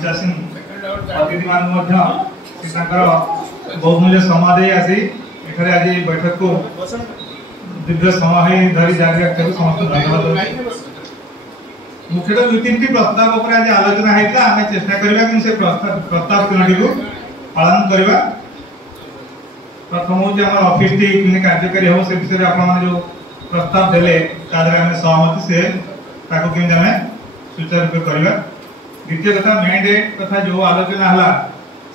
पीठासीन अतिथि मान बहुमूल्य समय आसी एठारे आज बैठक को दीर्घ समय धरी जारी रखते समस्त धन्यवाद। मुख्यतः 2-3 प्रस्ताव पर आज आलोचना होता आम चेष्टा करवा कि से प्रस्ताव तीन पालन करवा। प्रथम हूँ आम ऑफिस टी कार्यकारी हो से विषय आप जो प्रस्ताव देले आम सहमति से आम सुचारू रूप करवा। द्वितीय कथा मैंडेट कथा जो आलोचना है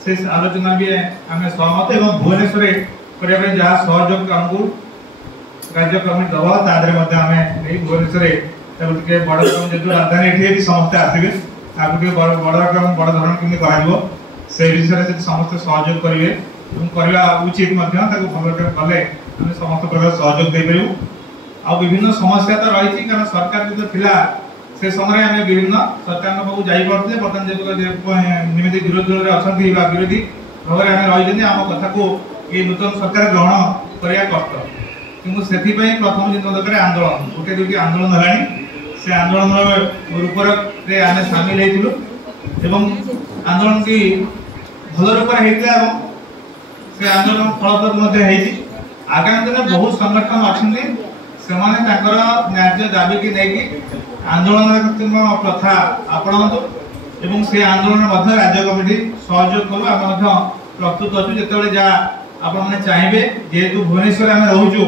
से आलोचना भी आम सहमत एवं भुवनेश्वर करने जहाँ सहयोग आमको राज्य गवर्नमेंट दवा आम भुवनेश्वर बड़ जो राजधानी ये समस्ते आसवे आगे बड़ बड़ धरण केमी कह से विषय से समस्त सहयोग करेंगे करवा उचित भल कले आम समस्त प्रकार सहयोग दे पारू। आ विभिन्न समस्या तो रही कारण सरकार जो थिला से समय आम विभिन्न सरकार पाक जापे बर्तमान निमित्त विरोधी दल अच्छा विरोधी भाव में आम रही आम कथा को ये नूतन सरकार ग्रहण करने कष्ट कि से प्रथम जिन दरकार आंदोलन गोटे 2टी आंदोलन है से आंदोलन रूपर आम सामिल होती आंदोलन की भल रूप से आंदोलन फलप्रद आगामी दिन बहुत संगठन अच्छे से न्याय दाबी की लेकिन आंदोलन प्रथा आपणु एवं से आंदोलन राज्य कमिटी सहयोग करूँ आम प्रस्तुत अच्छु जो जहाँ आपण चाहिए जेहेतु भुवनेश्वर आम रोचु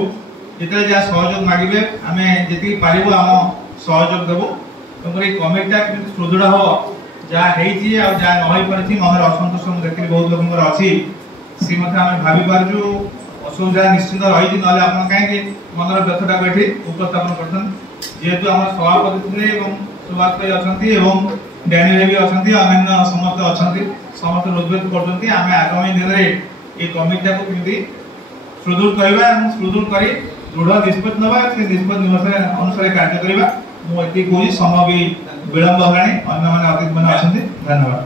जो जहाँ सहयोग मागे आम जी पार आम सहयोग देवु तेनाली कमिटा सुदृढ़ हो जहाँ जहाँ नई पारी मन असंतोष मुझे देखिए बहुत लोक अच्छी सी आम भावी पार्चु असुविधा निश्चित रही ना आप कहीं मनर व्यथटा ये उपस्थापन कर जेहेतु आम सभापति थे सुभाष भाई अच्छा डैनियल भी अच्छा अन्य समस्त अच्छा समस्त रोजगार करते आम आगामी दिन में ये कमिटा को कमी सुदृढ़ करवा सुदृढ़ कर दृढ़ निष्पत्ति ना से निष्पत्ति अनुसार कार्य करवा मुझे कह समय भी विलंब है अन्य अतिथि मैंने अच्छा धन्यवाद।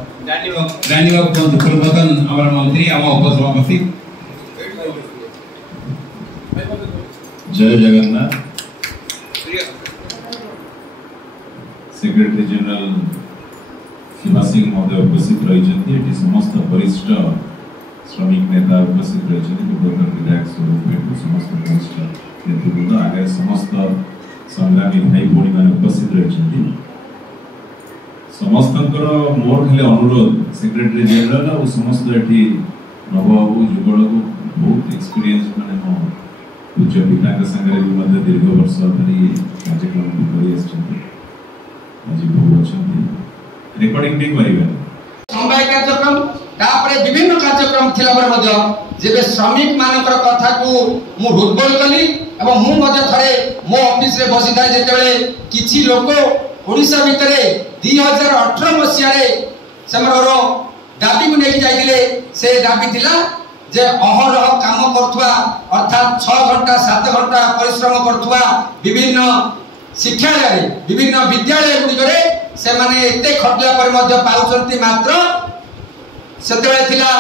पूर्वतन आम मंत्री आम उपसभापति जय जगन्नाथ। सेक्रेटरी जनरल शिवा सिंह महोदय उपस्थित रही समस्त वरिष्ठ श्रमिक नेता उपस्थित रही पूर्वतन विधायक स्वरूप पेटू समस्त वरिष्ठ नेतृवृंद आगे समस्त संग्रामी भाई भौणी मैंने उपस्थित रही समस्त मोर खाली अनुरोध सेक्रेटरी जनरल और समस्त ये नवबाबू जुगल को बहुत एक्सपीरियंस मैंने मो पूज्य पिता संगे भी दीर्घ वर्ष धरी कार्यक्रम कर आज बहुत अच्छा रिकॉर्डिंग भी करेंगे समवाय कार्यक्रम तापरे विभिन्न कार्यक्रम थिला पर मध्य जेबे श्रमिक मानकर कथा को मु हृदय कली एवं मु मध्य थरे मो ऑफिस रे बसी थाए जेतेबेले किछि लोक ओडिसा भितरे 2018 मसिया रे समरो दाबी को नेकी जाइले से दाबी थिला जे अहरह काम करथुवा अर्थात 6 घंटा 7 घंटा परिश्रम करथुवा विभिन्न शिक्षालय विभिन्न विद्यालय गुड़िकरे से माने एते खटला पर मध्य पाउचंती मात्र सेतेबेले थिला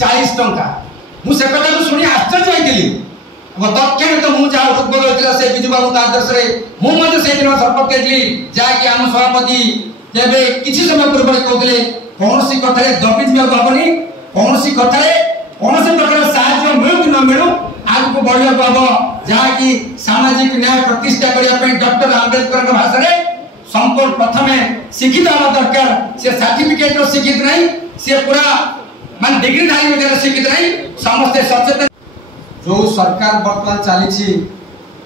40 टंका मु से कथा को सुनी आश्चर्य होइतिली तत्क्षण तो मु जा उद्बोध होइतिला से बिजू बाबू आदर्श रे मु मते से दिन सरपंच केली जा कि हम सभापति जेबे किछि समय पूर्व कहउतिले कोनोसी कथारे दबिज में बाबनी कोनोसी कथारे कोनोसी प्रकार साहाय्य मिलु कि न मिलु आगु को बढ़िया बाबा जहाँ कि सामाजिक न्याय प्रतिष्ठा करने डॉक्टर आंबेडकर भाषा रे संपूर्ण प्रथमे शिक्षित होना दरकार से सर्टिफिकेट शिक्षित नहीं से पूरा मान डिग्रीधारी वगैरह शिक्षित नहीं समस्ते सचेतन जो सरकार वर्तमान चली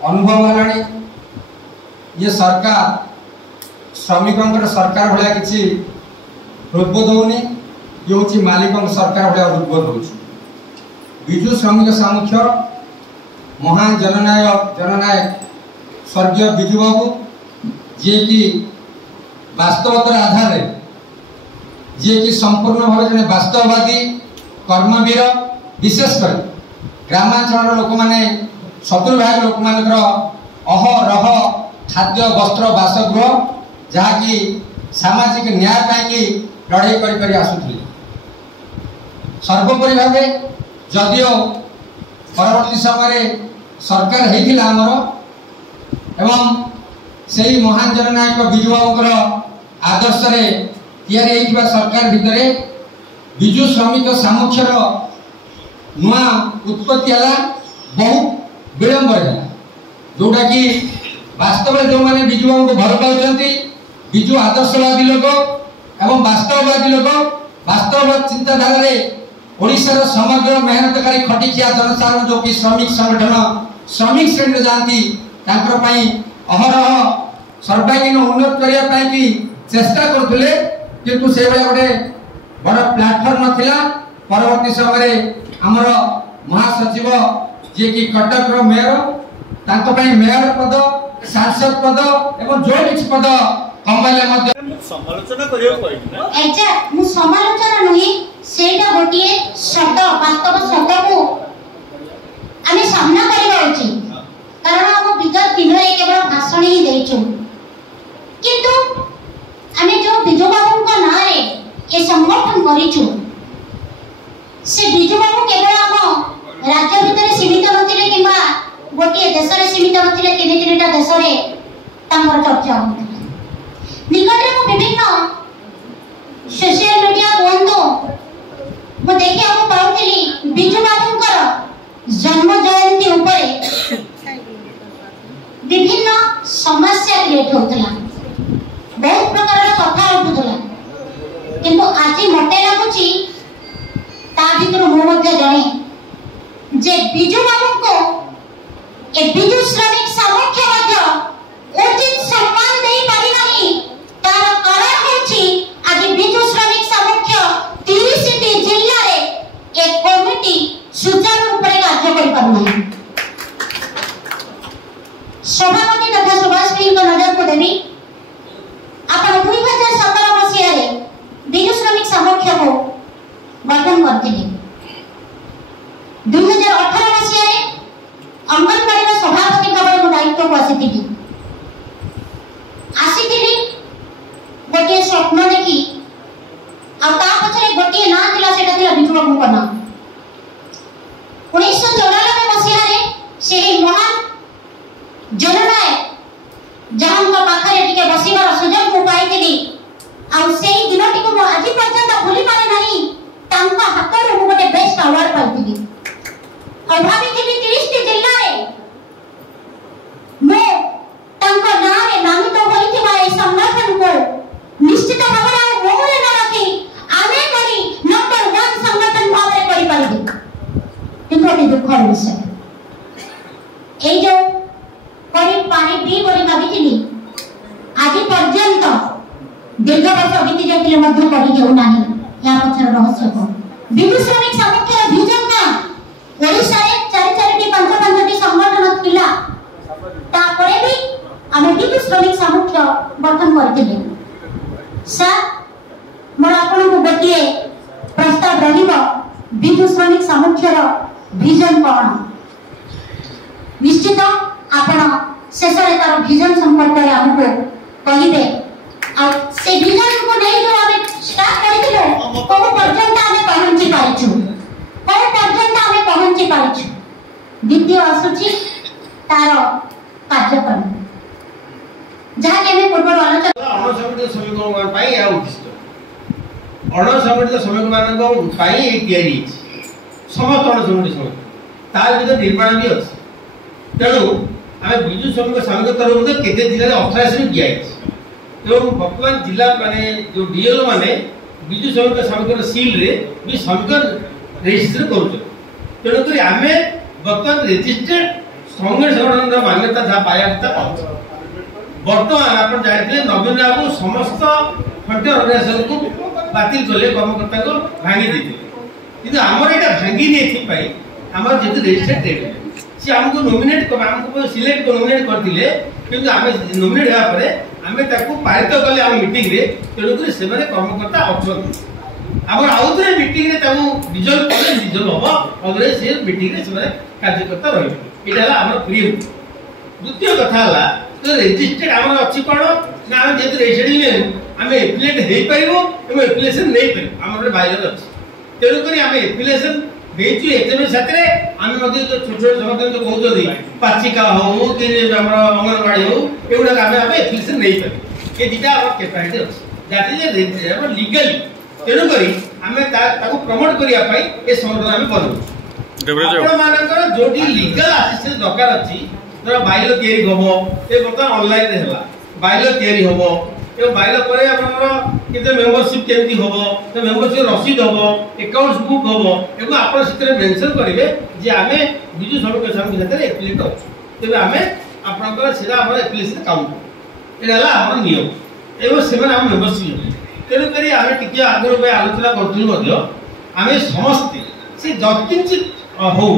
अनुभव है ये सरकार श्रमिकों सरकार भाया किसी हृदबोध होनी ये हूँ मालिकों सरकार भाया हृदबोध हो विजु श्रमिक सामुख्य महान जननायक स्वर्गीय बिजू बाबू जी की वास्तवतार आधार जी की संपूर्ण भाव जन वास्तववादी कर्मवीर विशेषकर ग्रामांचल लोक मैंने 70 भाग लोक मान अहरह खाद्य वस्त्र बासगृह जहाँकि सामाजिक न्याय पाई लड़ाई कर आसुले सर्वोपरि भाव जदियो परवर्ती समय सरकार होता आमर एवं से महान जननायक बिजू बाबूर आदर्श तैयारी होइथिबा सरकार भितरे विजु श्रमिक सामक्षर नुआ उत्पत्ति है बहुत विलंब है जोटा कि वास्तव में जो माने विजु बाबू को भल पाउछंती विजु आदर्शवादी लोक एवं वास्तववादी लोक वास्तव चिंताधारा रे ओडिशा रो समग्र मेहनतकारी खटिकिया जनसाधारण जो कि श्रमिक संगठन श्रमिक श्रेणी जाती तांकर पई अहरह सर्वांगीन उन्नत करिया पई कि चेष्टा करथुले किंतु से बेला गोटे बड़ प्लेटफॉर्म नथिला। परवर्ती समय हमर महासचिव जे कि कटक रो मेयर तांको पई मेयर पद सांसद पद एवं जो किछ पद कमाइले मध्ये समालोचना करियो पड़िला अच्छा मु समालोचना नहीं सेटा गोटिए शब्द वास्तव शब्द को आमे सामना करबा उचित कारण हम विगत दिन रे केवल भाषण ही देइछु किंतु आमे जो बिजू बाबू को ना रे ए संगठन करिछु से बिजू बाबू केवल हम राज्य भीतर सीमित नथिले किबा गोटिए देश रे सीमित नथिले तीन देश रे तांकर चर्चा होतले निकटरे को विभिन्न सोशल मीडिया बंधु मु देखि हम पाउतली बिजू बाबूंकर जन्म जयंती ऊपर विभिन्न समस्या क्रिएट होतला बहुत प्रकार कथा उठुतला किंतु आज मते लागुची ता भितर मु मध्ये जणे जे बिजू बाबू को ए बिजू श्रमिक सामर्थ्य मध्ये उचित सम्मान देई पारि नाही तार कारण होची आज बिजू श्रमिक सामर्थ्य 30 टी जिल्ला रे एक कमिटी सुचारू रूप रे कार्य करि पारु सभापति तथा सुभाषिनी को नजर को देवी आपण 2017 मसीहा रे बिजू श्रमिक सामर्थ्य को गठन करथिले 2018 मसीहा रे अंगनवाड़ी रो सभापति भाବରେ को दायित्व को आसीथिली गोटे स्वप्न देखी आ ता पछरे गोटे ना थिला सेटा थिला बिजू बाबू को ना 1994 मसीहा रे सेही महान जननायक जहां को पाखरे टिके बसिबार सुযোগ को पाइथिली आ सेही दिनटी को आज पर्यंत भूली पारे नाही तांका हातरो मु गोटे बेस्ट अवार्ड पाइथिली आ भाबिथिली 30 टी जिल्ला रे मो तांका ना रे नामित होइथिबा ए संगठन को निश्चित भाବରେ मोहरे न रखी आमे करी नंबर 1 संगठन भाବରେ करि पारिबे किंतु अति दुखर विषय ए जो करी पारिबी बोली भाबिथिली आज पर्यंत दीर्घ वर्ष बीती जातिले मध्य करि हेउ नाही या पछर रहस्य को बिजू श्रमिक सामर्थ्य विजन का ओडिसा रे 4 टी 5 टी संगठन थिला तापरे भी आमे बिजू श्रमिक सामर्थ्य गठन करथिले सर मोर आपन को गोटिए प्रस्ताव रहिबो बिजू श्रमिक सामर्थ्यर विजन कोन निश्चित आपण शेषरे तार विजन संपर्क रे हमको कहिबे आ से विजन को नै जो आमे स्टार्ट करिथिलो को पर्यंत आमे पहुंची पाइछु को पर्यंत आमे पहुंची पाइछु द्वितीय आसुची तार कार्यक्रम जहा के में पूर्व आलोचना अणसंगठित श्रमिक पाई या उद्दिष्ट अणसंगठित श्रमिक मानक पाई ए तयारी समस्त अणसंगठित श्रमिक तार भीतर निर्माण भी अछि तेणु आमे बिजू श्रमिक सामूहिक तरफ मध्ये केते जिल्ला रे 88 दिया एवं वर्तमान जिला माने जो डीएल माने बिजू श्रमिक सामूहिक सील रे भी श्रमिक रजिस्टर करू तेणु करी आमे वर्तमान रजिस्टर्ड संगठन मान्यता जहाँ पाया बर्तमान आप जानते नवीन बाबू समस्त फंड ऑर्गेनाइजेशन को बातिल कले कर्मकर्ता को भांगी देते किंतु आमर एटा भांगी नहीं पाई आमर जेतु रजिस्टर्ड डेट सी हमको नॉमिनेट हमको सिलेक्ट नॉमिनेट करथिले किंतु आमे नॉमिनेट हेबा परे आमे ताको पारित कले हम मीटिंग रे तेणु करी से माने कर्मकर्ता अछन आमर आउतरे मीटिंग रे ताको रिजल्ट कले रिजल्ट होबो अगले से मीटिंग रे से माने कार्यकर्ता रहिबे एटा हमर प्रिय द्वितीय कथा हला तो रजिस्टर्ड हमर अछि कोन ना हम जेतु रजिस्टर्ड आमे एप्लेट हे परिबो एवं एप्लिकेशन नै परिबो हमर बाइलर अछि तेणु करी आमे एप्लिकेशन बेचु एचएम साथरे आमे मध्ये जो छोट छोट संगठन जो कहउछथि पाचिका हो कि हमर अंगनवाड़ी हो एगुडा आमे एप्लिकेशन नै परिबो ए दिटा हमर कैपेसिटी अछि दैट इज लीगली तेणु करी आमे ताको प्रमोट करिया पई ए संगठन आमे बनू आपण मानकर जोटी लीगल असिस्टेंस दरकार अछि जरा बाइलो तयारी होबो ए बर्तन ऑनलाइन रे हला बाइलो तयारी होबो ए बाइलो परे आपन केते मेंबरशिप केमती होबो ते मेंबरशिप रसीद होबो अकाउंट्स बुक होबो एगो आपण सितरे मेंशन करिवे जे आमे बिजु सड़क सामने जते एप्लीकेट करछु तेबे आमे आपनकर सीधा हमर एप्लीकेशन काउंट एला हमर नियम एगो सेवन हम मेंबरशिप तेणु करी आमे टिके आगुर पे आलोचना करथुल मध्य आमे समस्त से जतिंचित हो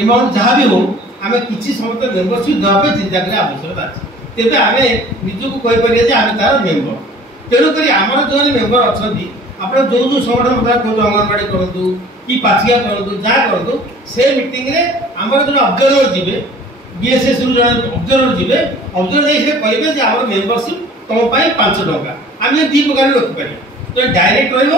एमाउंट जहाँ भी हो आमे किछि समस्त मेंबरशिप दवा पे चिंता करे आवश्यकता अछि तेबे आमे निजु को कहि परिया जे आमे तार मेंबर तेणु करी हमर जो मेंबर अछंती आपण जो जो संगठन मता को अंगनवाड़ी करंतु कि पाछिया करंतु जा करंतु से मीटिंग रे हमर जो ऑब्जर्वर जिवे बीएसएस रु जण ऑब्जर्वर जिवे ऑब्जर्वर जे कहिबे जे हमर मेंबरशिप तुम 5 टका आम 2 प्रकार रखी पार तो डायरेक्ट रही